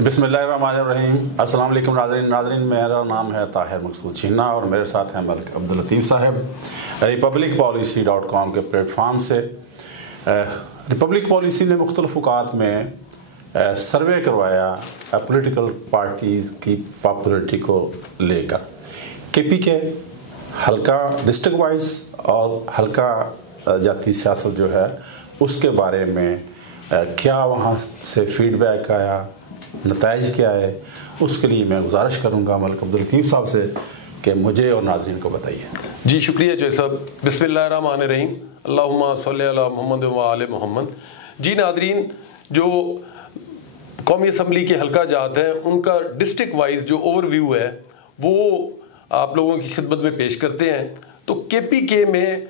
बिस्मिल्लाहिर्रहमानिर्रहीम। अस्सलाम वालेकुम नाज़रीन, मेरा नाम है ताहिर मकसूद छीना और मेरे साथ हैं मलिक अब्दुल लतीफ़ साहब republicpolicy.com के प्लेटफॉर्म से। रिपब्लिक पॉलिसी ने मुख्तलिफ औक़ात में सर्वे करवाया पॉलिटिकल पार्टीज़ की पॉपुलरिटी को लेकर। KPK हल्का डिस्ट्रिक्ट वाइज और हल्का जाती सियासत जो है उसके बारे में क्या वहाँ से फीडबैक आया, नताइज क्या है, उसके लिए मैं गुजारिश करूँगा मलिक अब्दुल लतीफ़ साहब से कि मुझे और नाज़रीन को बताइए। जी शुक्रिया जय साहब। बिस्मिल्लाहिर्रहमानिर्रहीम, अल्लाहुम्मा सल्ली अला मोहम्मद व आले मोहम्मद। जी नाज़रीन, जो कौमी असम्बली के हल्का जात हैं उनका डिस्ट्रिक्ट वाइज जो ओवरव्यू है वो आप लोगों की खिदमत में पेश करते हैं। तो KPK में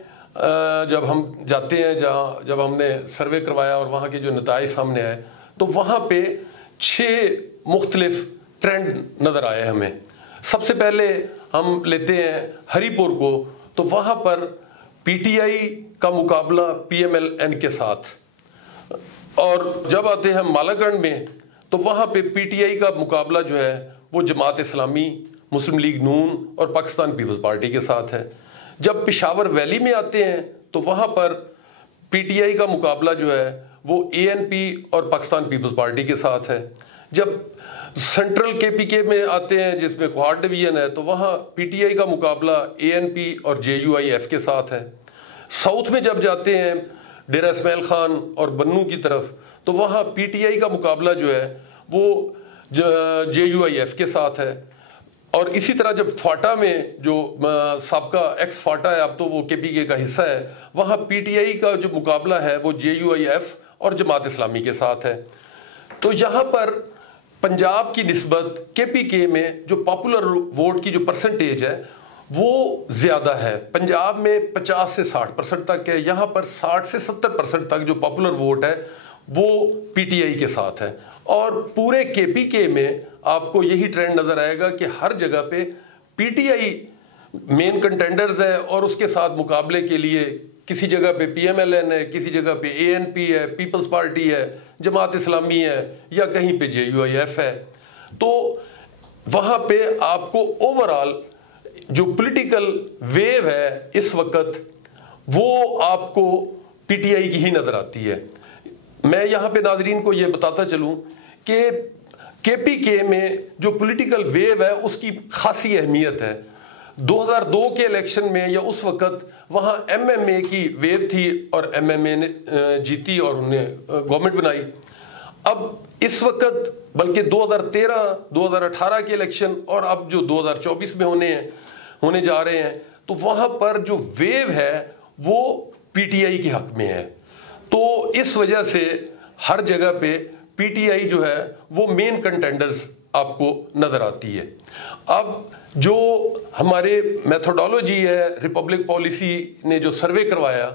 जब हम जाते हैं, जब हमने सर्वे करवाया और वहाँ के जो नताइज सामने आए तो वहाँ पे 6 मुख्तलिफ ट्रेंड नज़र आए हमें। सबसे पहले हम लेते हैं हरीपुर को, तो वहाँ पर PTI का मुकाबला PMLN के साथ, और जब आते हैं मालागढ़ में तो वहाँ पे PTI का मुकाबला जो है वो जमात इस्लामी, मुस्लिम लीग नून और पाकिस्तान पीपल्स पार्टी के साथ है। जब पेशावर वैली में आते हैं तो वहाँ पर PTI का मुकाबला जो है वो ANP और पाकिस्तान पीपल्स पार्टी के साथ है। जब सेंट्रल KPK में आते हैं जिसमें क्वाड डिवीजन है तो वहाँ PTI का मुकाबला ANP और JUIF के साथ है। साउथ में जब जाते हैं डेरा इस्माइल खान और बन्नू की तरफ तो वहाँ PTI का मुकाबला जो है वो JUIF के साथ है। और इसी तरह जब फाटा में जो साबका एक्स फाटा है, अब तो वो KPK का हिस्सा है, वहाँ PTI का जो मुकाबला है वो JUIF और जमात इस्लामी के साथ है। तो यहाँ पर पंजाब की निस्बत KPK में जो पॉपुलर वोट की जो परसेंटेज है वो ज़्यादा है। पंजाब में 50 से 60% तक है, यहाँ पर 60 से 70% तक जो पॉपुलर वोट है वो PTI के साथ है। और पूरे KPK में आपको यही ट्रेंड नज़र आएगा कि हर जगह पे PTI मेन कंटेंडर्स है और उसके साथ मुकाबले के लिए किसी जगह पे PMLN है, किसी जगह पे ANP है, पीपल्स पार्टी है, जमात इस्लामी है या कहीं पे JUIF है। तो वहाँ पे आपको ओवरऑल जो पॉलिटिकल वेव है इस वक्त वो आपको PTI की ही नज़र आती है। मैं यहाँ पे नाज़रीन को ये बताता चलूँ कि KPK में जो पॉलिटिकल वेव है उसकी खासी अहमियत है। 2002 के इलेक्शन में या उस वक्त वहाँ MMA की वेव थी और MMA ने जीती और उन्हें गवर्नमेंट बनाई। अब इस वक्त बल्कि 2013, 2018 के इलेक्शन और अब जो 2024 में होने जा रहे हैं तो वहाँ पर जो वेव है वो PTI के हक में है। तो इस वजह से हर जगह पे PTI जो है वो मेन कंटेंडर्स आपको नजर आती है। अब जो हमारे मेथोडोलॉजी है, रिपब्लिक पॉलिसी ने जो सर्वे करवाया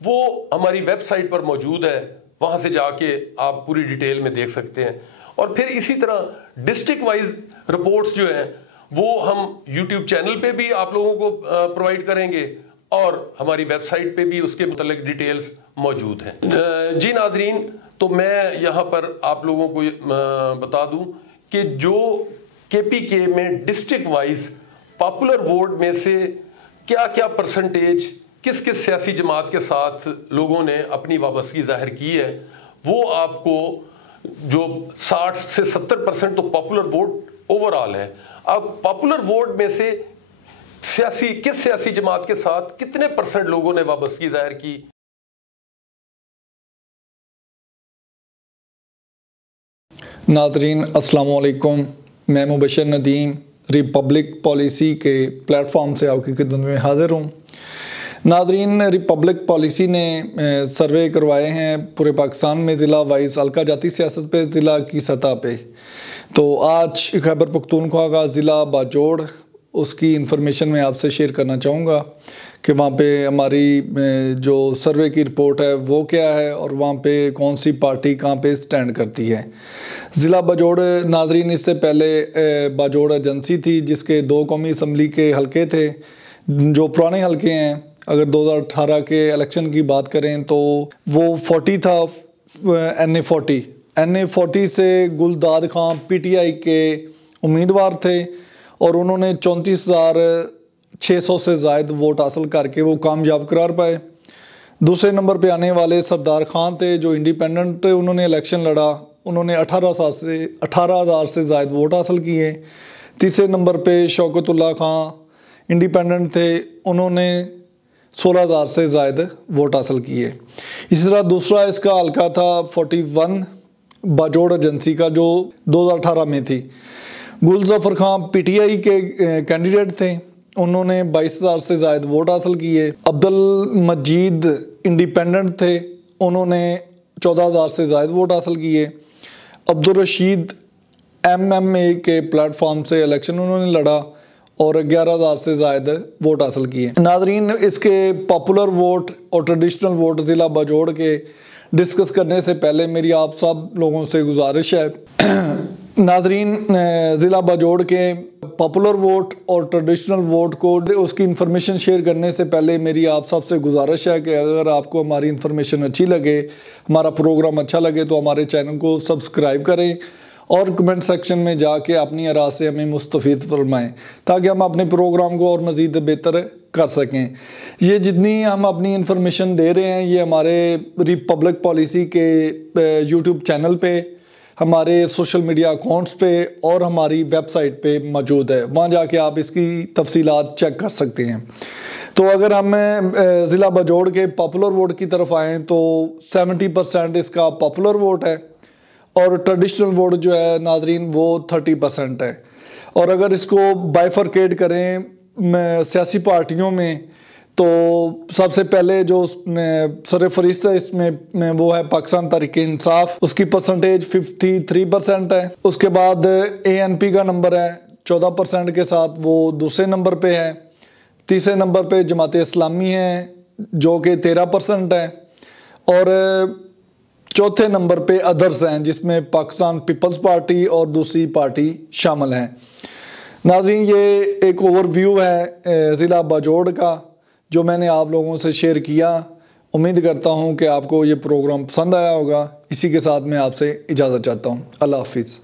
वो हमारी वेबसाइट पर मौजूद है, वहां से जाके आप पूरी डिटेल में देख सकते हैं। और फिर इसी तरह डिस्ट्रिक्ट वाइज रिपोर्ट्स जो हैं वो हम YouTube चैनल पे भी आप लोगों को प्रोवाइड करेंगे और हमारी वेबसाइट पे भी उसके मुतालिक डिटेल्स मौजूद हैं। जी नाजरीन, तो मैं यहाँ पर आप लोगों को बता दूं कि जो KPK में डिस्ट्रिक्ट वाइज पॉपुलर वोट में से क्या क्या परसेंटेज किस किस सियासी जमात के साथ लोगों ने अपनी वाबस्तगी जाहिर की है वो आपको जो 60 से 70% तो पॉपुलर वोट ओवरऑल है। अब पॉपुलर वोट में से किस सियासी जमात के साथ कितने % लोगों ने वाबस्तगी जाहिर की। नाज़रीन अस्सलाम वालेकुम, मैं मुबशर नदीम रिपब्लिक पॉलिसी के प्लेटफॉर्म से आपकी खिदमत में हाज़िर हूँ। नाज़रीन, रिपब्लिक पॉलिसी ने सर्वे करवाए हैं पूरे पाकिस्तान में ज़िला वाइज हल्का जाती सियासत पे, ज़िला की सतह पे। तो आज खैबर पख्तूनख्वा का ज़िला बाजोड़, उसकी इन्फॉर्मेशन मैं आपसे शेयर करना चाहूँगा कि वहाँ पे हमारी जो सर्वे की रिपोर्ट है वो क्या है और वहाँ पे कौन सी पार्टी कहाँ पे स्टैंड करती है। ज़िला बाजोड़ नाज़रीन, इससे पहले बाजोड़ एजेंसी थी जिसके 2 कौमी असम्बली के हलके थे। जो पुराने हलके हैं, अगर 2018 के इलेक्शन की बात करें तो वो 40 था NA 40 NA40 से गुलदाद खां PTI के उम्मीदवार थे और उन्होंने 34,600 से ज़ायद वोट हासिल करके वो कामयाब करार पाए। दूसरे नंबर पे आने वाले सरदार खान थे जो इंडिपेंडेंट, उन्होंने इलेक्शन लड़ा, उन्होंने 18,000 से ज़ायद वोट हासिल किए। तीसरे नंबर पे शौकतुल्लाह खान इंडिपेंडेंट थे, उन्होंने 16,000 से ज़ायद वोट हासिल किए। इसी तरह दूसरा इसका हल्का था 41 बाजोड़ एजेंसी का जो 2018 में थी। गुलजफर खान PTI के कैंडिडेट थे, उन्होंने 22,000 से ज़ायद वोट हासिल किए। अब्दुल मजीद इंडिपेंडेंट थे, उन्होंने 14,000 से ज़ायद वोट हासिल किए। अब्दुल रशीद MMA के प्लेटफॉर्म से इलेक्शन उन्होंने लड़ा और 11,000 से ज़ायद वोट हासिल किए। नादरीन, इसके पॉपुलर वोट और ट्रेडिशनल वोट ज़िला बाजोड़ के डिस्कस करने से पहले मेरी आप सब लोगों से गुजारिश है नादरीन, ज़िला बाजोड़ के पॉपुलर वोट और ट्रेडिशनल वोट को उसकी इन्फॉर्मेशन शेयर करने से पहले मेरी आप सब से गुजारिश है कि अगर आपको हमारी इन्फॉर्मेशन अच्छी लगे, हमारा प्रोग्राम अच्छा लगे तो हमारे चैनल को सब्सक्राइब करें और कमेंट सेक्शन में जाके अपनी आरा से हमें मुस्तफ़ीद फरमाएं ताकि हम अपने प्रोग्राम को और मज़ीद बेहतर कर सकें। ये जितनी हम अपनी इन्फॉर्मेशन दे रहे हैं ये हमारे रिपब्लिक पॉलिसी के यूट्यूब चैनल पे, हमारे सोशल मीडिया अकाउंट्स पे और हमारी वेबसाइट पे मौजूद है, वहाँ जाके आप इसकी तफसीलात चेक कर सकते हैं। तो अगर हम ज़िला बाजोड़ के पॉपुलर वोट की तरफ आएँ तो 70% इसका पॉपुलर वोट है और ट्रेडिशनल वोट जो है नादरीन वो 30% है। और अगर इसको बाइफरकेट करें सियासी पार्टियों में तो सबसे पहले जो सरफहरिस्त है इसमें वो है पाकिस्तान तहरीक-ए-इंसाफ, उसकी परसेंटेज 53% है। उसके बाद ANP का नंबर है 14% के साथ, वो दूसरे नंबर पे है। तीसरे नंबर पे जमात इस्लामी है जो कि 13% है और चौथे नंबर पे अदर्स हैं जिसमें पाकिस्तान पीपल्स पार्टी और दूसरी पार्टी शामिल हैं। नाज़रीन, ये एक ओवरव्यू है ज़िला बाजोड़ का जो मैंने आप लोगों से शेयर किया। उम्मीद करता हूँ कि आपको ये प्रोग्राम पसंद आया होगा। इसी के साथ मैं आपसे इजाज़त चाहता हूँ। अल्लाह हाफिज़।